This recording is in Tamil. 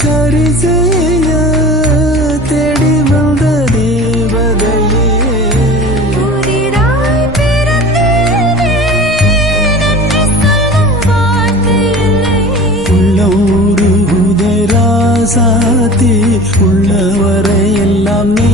சரி செய்ய தேடி வந்த தேவதையே புதிதாய் பிறந்தேனே நன்றி சொல்ல வார்த்தை இல்லை உள்ள ஊரு உதராசாத்தி உள்ளவரை எல்லாம் நீ